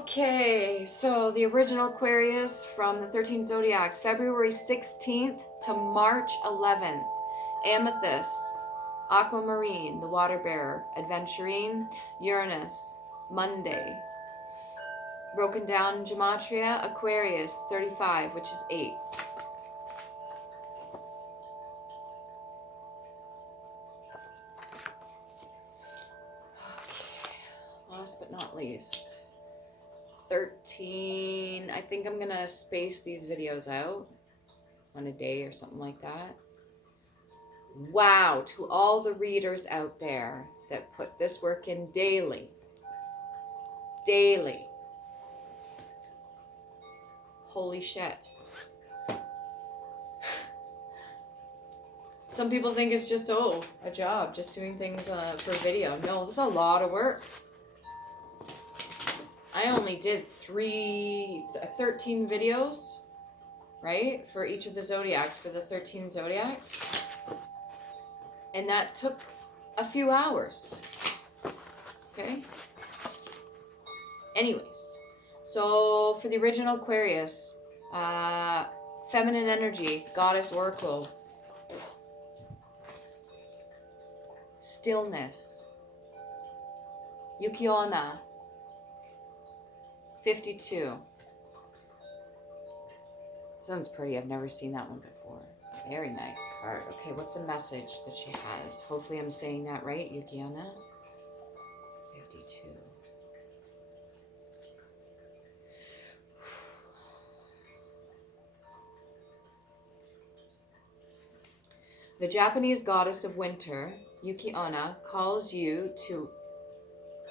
Okay, so the original Aquarius from the 13 zodiacs, February 16th to March 11th. Amethyst, Aquamarine, the water bearer. Adventurine, Uranus, Monday. Broken down in Gematria, Aquarius 35, which is 8. Okay, last but not least. 13. I think I'm going to space these videos out on a day or something like that. Wow, to all the readers out there that put this work in daily. Daily. Holy shit. Some people think it's just, a job, just doing things for video. No, this is a lot of work. I only did 13 videos, right? For each of the zodiacs, for the 13 zodiacs. And that took a few hours. Okay? Anyways, so for the original Aquarius, feminine energy, goddess oracle, stillness, Yukiona, 52. Sounds pretty. I've never seen that one before. Very nice card. Okay, what's the message that she has? Hopefully I'm saying that right, Yukiona. 52. The Japanese goddess of winter, Yuki-onna, calls you to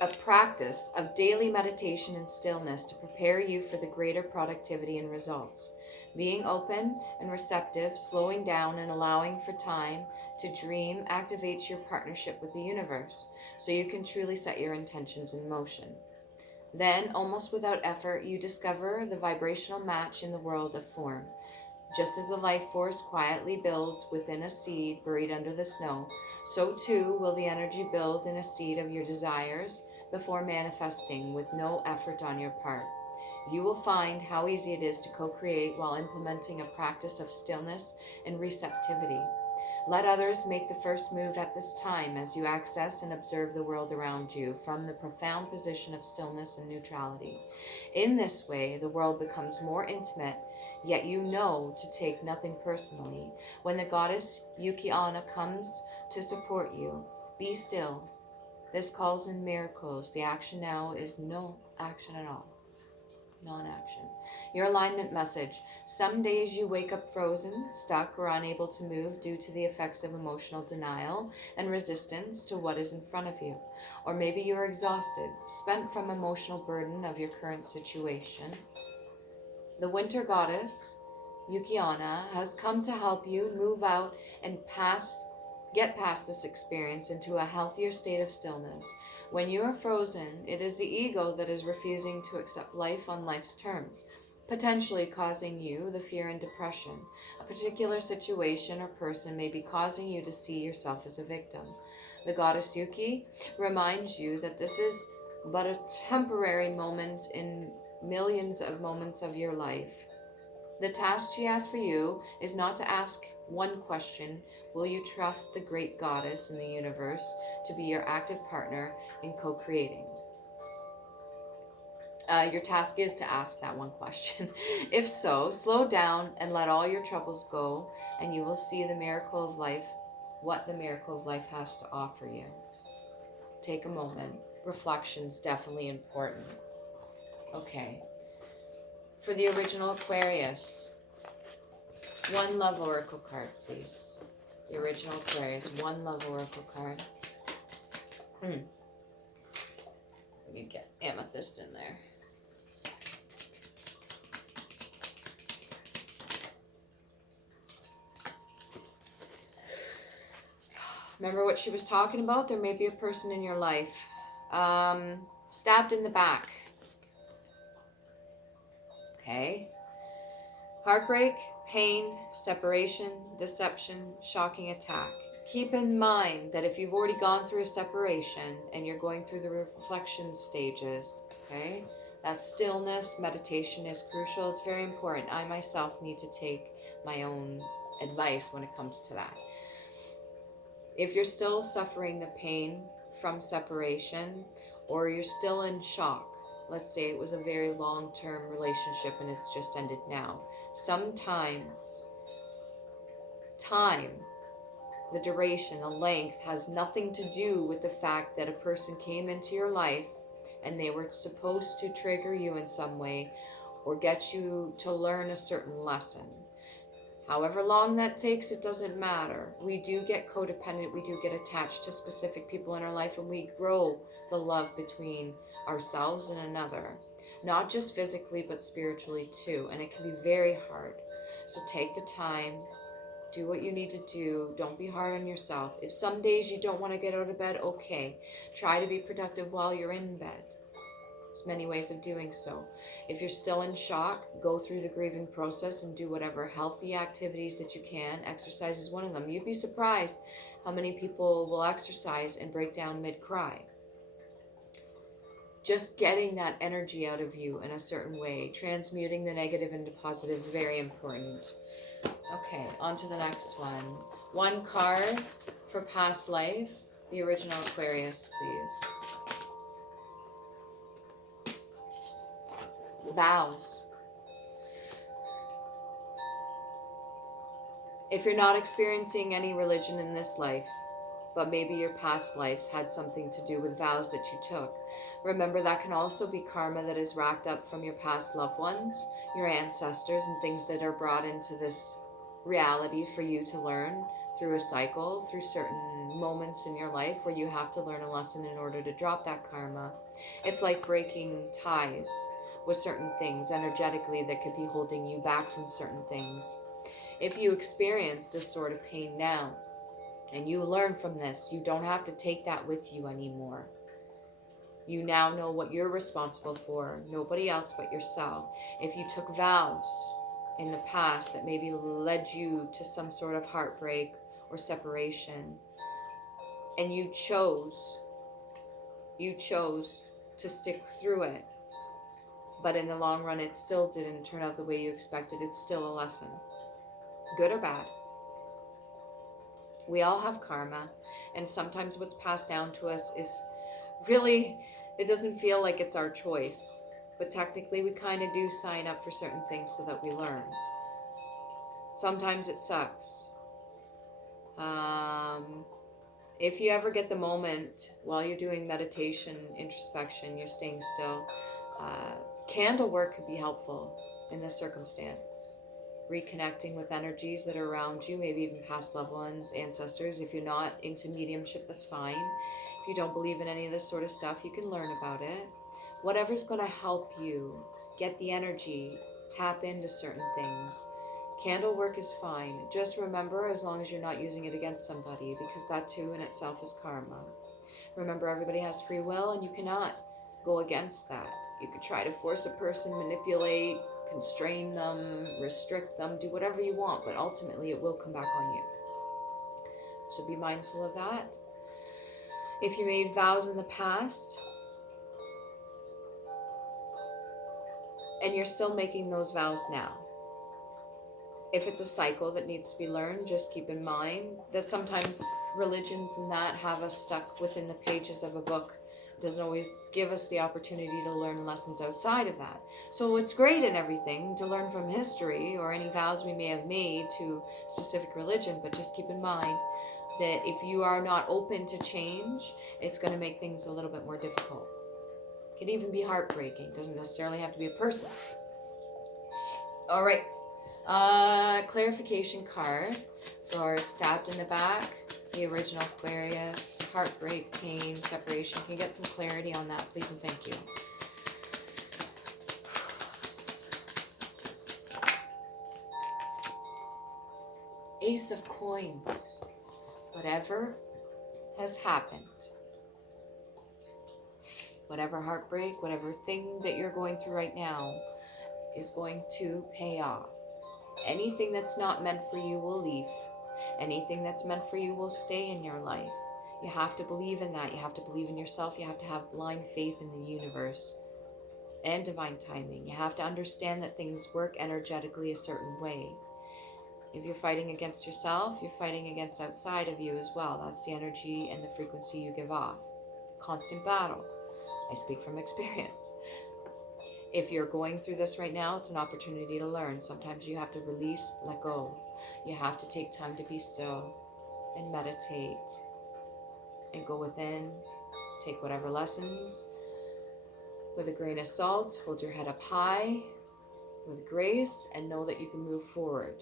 a practice of daily meditation and stillness to prepare you for the greater productivity and results. Being open and receptive, slowing down and allowing for time to dream activates your partnership with the universe, so you can truly set your intentions in motion. Then, almost without effort, you discover the vibrational match in the world of form. Just as the life force quietly builds within a seed buried under the snow, so too will the energy build in a seed of your desires before manifesting with no effort on your part. You will find how easy it is to co-create while implementing a practice of stillness and receptivity. Let others make the first move at this time as you access and observe the world around you from the profound position of stillness and neutrality. In this way, the world becomes more intimate, yet you know to take nothing personally. When the goddess Yuki-onna comes to support you, be still. This calls in miracles. The action now is no action at all. Non-action. Your alignment message. Some days you wake up frozen, stuck, or unable to move due to the effects of emotional denial and resistance to what is in front of you. Or maybe you're exhausted, spent from emotional burden of your current situation. The winter goddess, Yuki-onna, has come to help you move out and get past this experience into a healthier state of stillness. When you are frozen, it is the ego that is refusing to accept life on life's terms, potentially causing you the fear and depression. A particular situation or person may be causing you to see yourself as a victim. The goddess Yuki reminds you that this is but a temporary moment in millions of moments of your life. The task she has for you is not to ask one question: will you trust the great goddess in the universe to be your active partner in co-creating? Your task is to ask that one question. If so, slow down and let all your troubles go, and you will see the miracle of life, what the miracle of life has to offer you. Take a moment. Reflection's definitely important. Okay. For the original Aquarius, one love oracle card, please. The original Aquarius, one love oracle card. We can get amethyst in there. Remember what she was talking about? There may be a person in your life stabbed in the back. Okay. Heartbreak, pain, separation, deception, shocking attack. Keep in mind that if you've already gone through a separation and you're going through the reflection stages, okay, That stillness, meditation is crucial. It's very important. I myself need to take my own advice when it comes to that. If you're still suffering the pain from separation, or you're still in shock, let's say it was a very long-term relationship and it's just ended now. Sometimes time, the duration, the length has nothing to do with the fact that a person came into your life and they were supposed to trigger you in some way or get you to learn a certain lesson. However long that takes, it doesn't matter. We do get codependent, we do get attached to specific people in our life, and we grow the love between ourselves and another. Not just physically, but spiritually too, and it can be very hard. So take the time, do what you need to do, don't be hard on yourself. If some days you don't want to get out of bed, okay. Try to be productive while you're in bed. There's many ways of doing so. If you're still in shock, go through the grieving process and do whatever healthy activities that you can. Exercise is one of them. You'd be surprised how many people will exercise and break down mid-cry. Just getting that energy out of you in a certain way, transmuting the negative into positive is very important. Okay, on to the next one. One card for past life. The original Aquarius, please. Vows. If you're not experiencing any religion in this life, but maybe your past lives had something to do with vows that you took, remember that can also be karma that is racked up from your past loved ones, your ancestors, and things that are brought into this reality for you to learn through a cycle, through certain moments in your life where you have to learn a lesson in order to drop that karma. It's like breaking ties with certain things energetically that could be holding you back from certain things. If you experience this sort of pain now and you learn from this, you don't have to take that with you anymore. You now know what you're responsible for, nobody else but yourself. If you took vows in the past that maybe led you to some sort of heartbreak or separation, and you chose to stick through it, but in the long run it still didn't turn out the way you expected, it's still a lesson, good or bad. We all have karma, and sometimes what's passed down to us is really, it doesn't feel like it's our choice, but technically we kind of do sign up for certain things so that we learn. Sometimes it sucks. If you ever get the moment while you're doing meditation, introspection, you're staying still, candle work could be helpful in this circumstance. Reconnecting with energies that are around you, maybe even past loved ones, ancestors. If you're not into mediumship, that's fine. If you don't believe in any of this sort of stuff, you can learn about it. Whatever's going to help you get the energy, tap into certain things. Candle work is fine. Just remember, as long as you're not using it against somebody, because that too in itself is karma. Remember, everybody has free will, and you cannot go against that. You could try to force a person, manipulate, constrain them, restrict them, do whatever you want, but ultimately it will come back on you. So be mindful of that. If you made vows in the past and you're still making those vows now, if it's a cycle that needs to be learned, just keep in mind that sometimes religions and that have us stuck within the pages of a book. It doesn't always give us the opportunity to learn lessons outside of that. So it's great and everything to learn from history or any vows we may have made to specific religion, but just keep in mind that if you are not open to change, it's going to make things a little bit more difficult. It can even be heartbreaking. It doesn't necessarily have to be a person. All right. Clarification card for stabbed in the back, the original Aquarius, heartbreak, pain, separation. Can you get some clarity on that, please and thank you. Ace of Coins. Whatever has happened, whatever heartbreak, whatever thing that you're going through right now is going to pay off. Anything that's not meant for you will leave. Anything that's meant for you will stay in your life. You have to believe in that. You have to believe in yourself. You have to have blind faith in the universe. and divine timing. You have to understand that things work energetically a certain way. If you're fighting against yourself, you're fighting against outside of you as well. That's the energy and the frequency you give off. Constant battle. I speak from experience. If you're going through this right now, it's an opportunity to learn. Sometimes you have to release, let go. You have to take time to be still and meditate and go within. Take whatever lessons with a grain of salt. Hold your head up high with grace and know that you can move forward.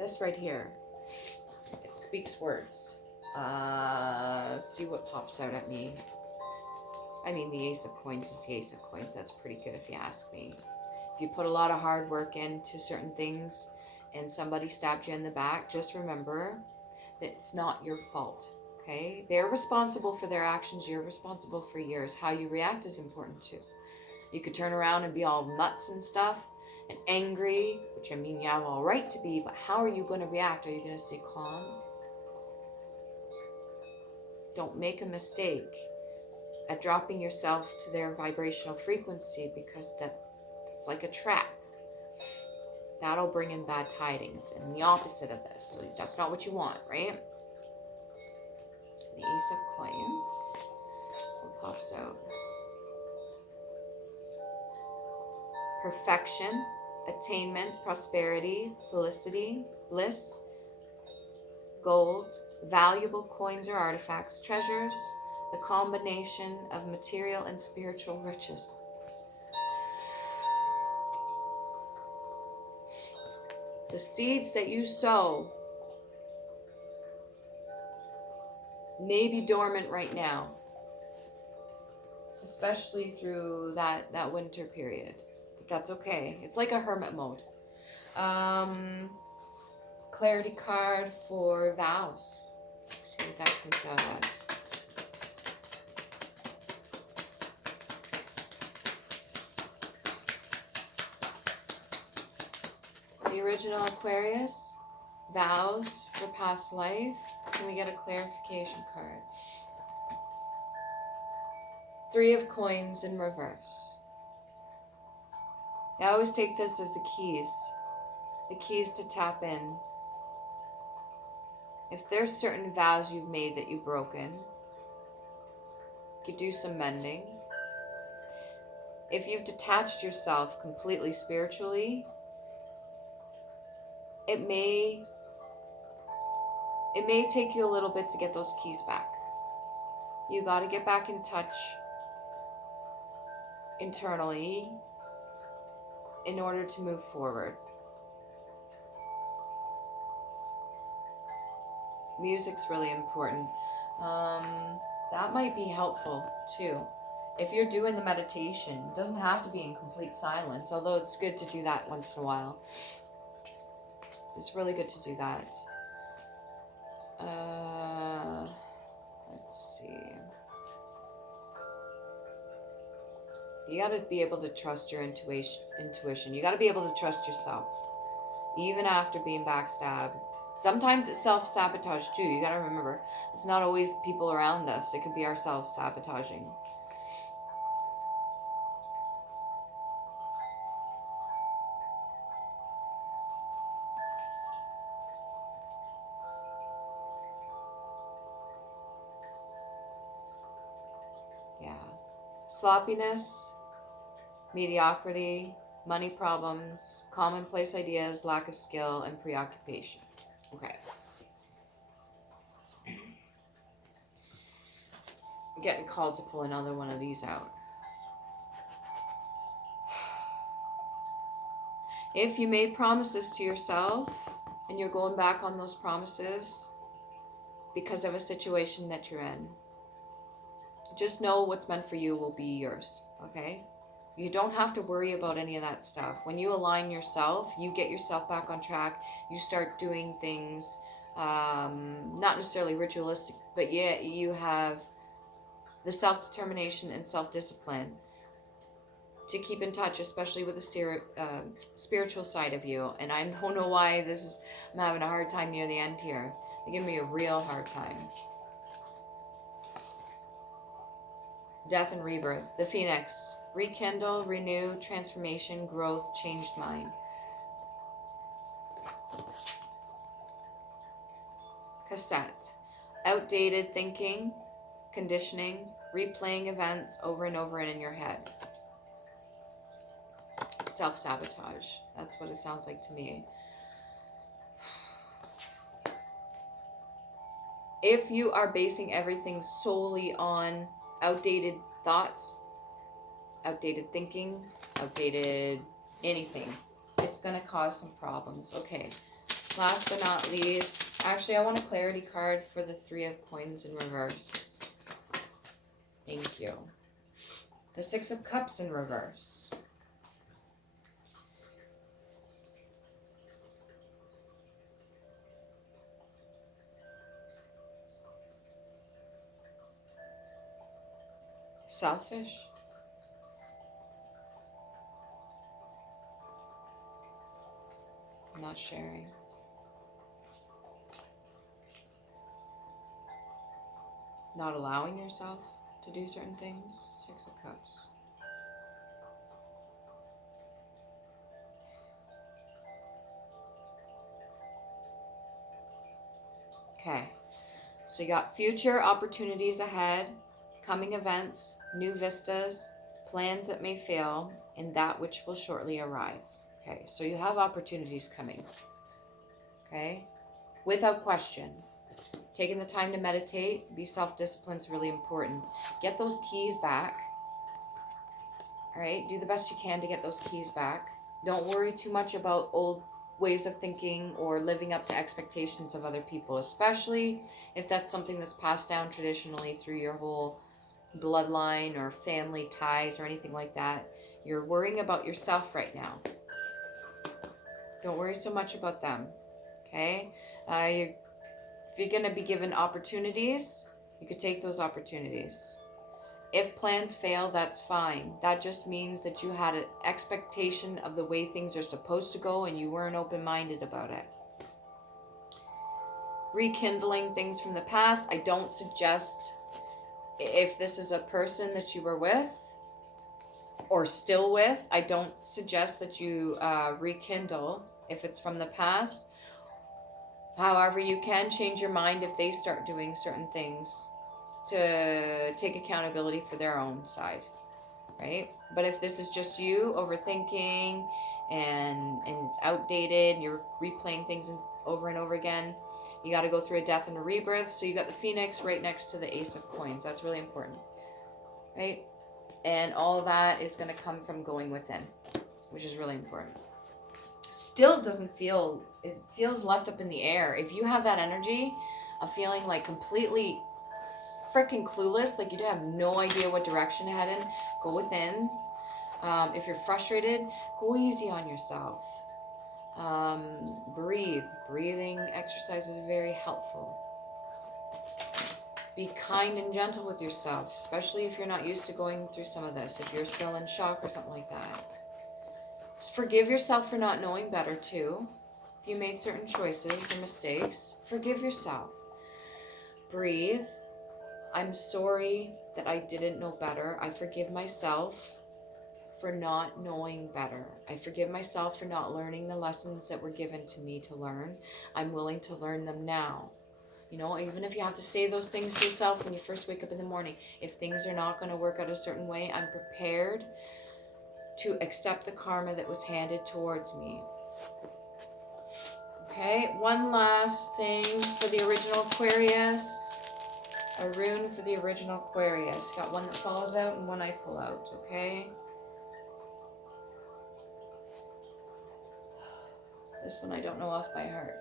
This right here, it speaks words. Let's see what pops out at me. I mean, the Ace of Coins is the Ace of Coins. That's pretty good if you ask me. If you put a lot of hard work into certain things and somebody stabbed you in the back, just remember that it's not your fault, okay? They're responsible for their actions. You're responsible for yours. How you react is important too. You could turn around and be all nuts and stuff and angry, which I mean you have all right to be, but how are you going to react? Are you going to stay calm? Don't make a mistake at dropping yourself to their vibrational frequency, because it's like a trap. That'll bring in bad tidings and the opposite of this. So that's not what you want, right? The Ace of Coins. What pops out? Perfection, attainment, prosperity, felicity, bliss, gold, valuable coins or artifacts, treasures, the combination of material and spiritual riches. The seeds that you sow may be dormant right now, especially through that winter period. But that's okay. It's like a hermit mode. Clarity card for vows. Let's see what that comes out as. The original Aquarius, vows for past life. Can we get a clarification card? Three of Coins in reverse. I always take this as the keys to tap in. If there's certain vows you've made that you've broken, you could do some mending. If you've detached yourself completely spiritually, it may take you a little bit to get those keys back. You got to get back in touch internally in order to move forward. Music's really important. That might be helpful too. If you're doing the meditation, it doesn't have to be in complete silence, although it's good to do that once in a while. It's really good to do that. Let's see. You got to be able to trust your intuition. You got to be able to trust yourself, even after being backstabbed. Sometimes it's self-sabotage too. You got to remember, it's not always people around us. It could be ourselves sabotaging. Yeah. Sloppiness, mediocrity, money problems, commonplace ideas, lack of skill, and preoccupation. Okay. I'm getting called to pull another one of these out. If you made promises to yourself and you're going back on those promises because of a situation that you're in, just know what's meant for you will be yours, okay? You don't have to worry about any of that stuff. When you align yourself, you get yourself back on track, you start doing things, not necessarily ritualistic, but yeah, you have the self-determination and self-discipline to keep in touch, especially with the spiritual side of you. And I don't know why I'm having a hard time near the end here. They give me a real hard time. Death and rebirth. The Phoenix. Rekindle, renew, transformation, growth, changed mind. Cassette. Outdated thinking, conditioning, replaying events over and over and in your head. Self-sabotage. That's what it sounds like to me. If you are basing everything solely on outdated thoughts, outdated thinking, outdated anything, it's going to cause some problems. Okay, last but not least, actually I want a clarity card for the Three of Coins in reverse. Thank you. The Six of Cups in reverse. Selfish. Not sharing. Not allowing yourself to do certain things. Six of Cups. Okay. So you got future opportunities ahead, coming events, new vistas, plans that may fail, and that which will shortly arrive. Okay, so you have opportunities coming. Okay, without question. Taking the time to meditate, be self-disciplined is really important. Get those keys back. All right, do the best you can to get those keys back. Don't worry too much about old ways of thinking or living up to expectations of other people, especially if that's something that's passed down traditionally through your whole bloodline or family ties or anything like that. You're worrying about yourself right now. Don't worry so much about them. Okay? If you're going to be given opportunities, you could take those opportunities. If plans fail, that's fine. That just means that you had an expectation of the way things are supposed to go and you weren't open-minded about it. Rekindling things from the past. I don't suggest, if this is a person that you were with or still with, I don't suggest that you rekindle if it's from the past. However, you can change your mind if they start doing certain things to take accountability for their own side, right? But if this is just you overthinking and it's outdated and you're replaying things over and over again, you got to go through a death and a rebirth. So you got the Phoenix right next to the Ace of Coins. That's really important, right? And all that is going to come from going within, which is really important. Still doesn't feel, it feels left up in the air. If you have that energy of feeling like completely freaking clueless, like you have no idea what direction to head in, go within. If you're frustrated, go easy on yourself. Breathe. Breathing exercise is very helpful. Be kind and gentle with yourself, especially if you're not used to going through some of this, if you're still in shock or something like that. Just forgive yourself for not knowing better too. If you made certain choices or mistakes, forgive yourself. Breathe. I'm sorry that I didn't know better. I forgive myself for not knowing better. I forgive myself for not learning the lessons that were given to me to learn. I'm willing to learn them now. You know, even if you have to say those things to yourself when you first wake up in the morning, if things are not going to work out a certain way, I'm prepared to accept the karma that was handed towards me. Okay, one last thing for the original Aquarius. A rune for the original Aquarius. Got one that falls out and one I pull out, okay? This one I don't know off by heart.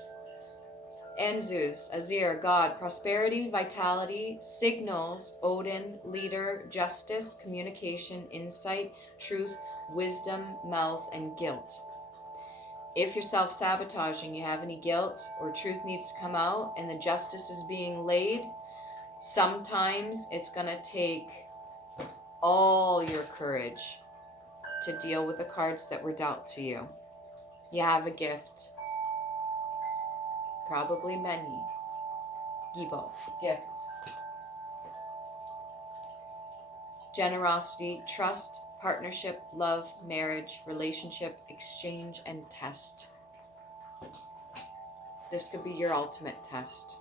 Anzus, Azir, God, prosperity, vitality, signals, Odin, leader, justice, communication, insight, truth, wisdom, mouth, and guilt. If you're self-sabotaging, you have any guilt or truth needs to come out and the justice is being laid, sometimes it's going to take all your courage to deal with the cards that were dealt to you. You have a gift. Probably many. Gibo, gift. generosity, trust, partnership, love, marriage, relationship, exchange, and test. This could be your ultimate test.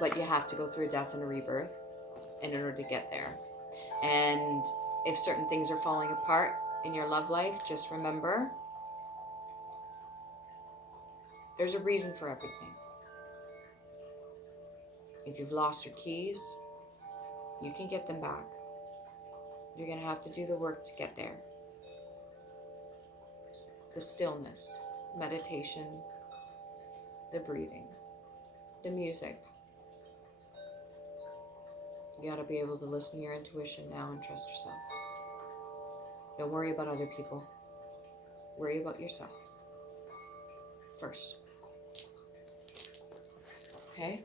But you have to go through a death and a rebirth in order to get there. And if certain things are falling apart in your love life, just remember, there's a reason for everything. If you've lost your keys, you can get them back. You're going to have to do the work to get there. The stillness, meditation, the breathing, the music. You got to be able to listen to your intuition now and trust yourself. Don't worry about other people. Worry about yourself first. Okay?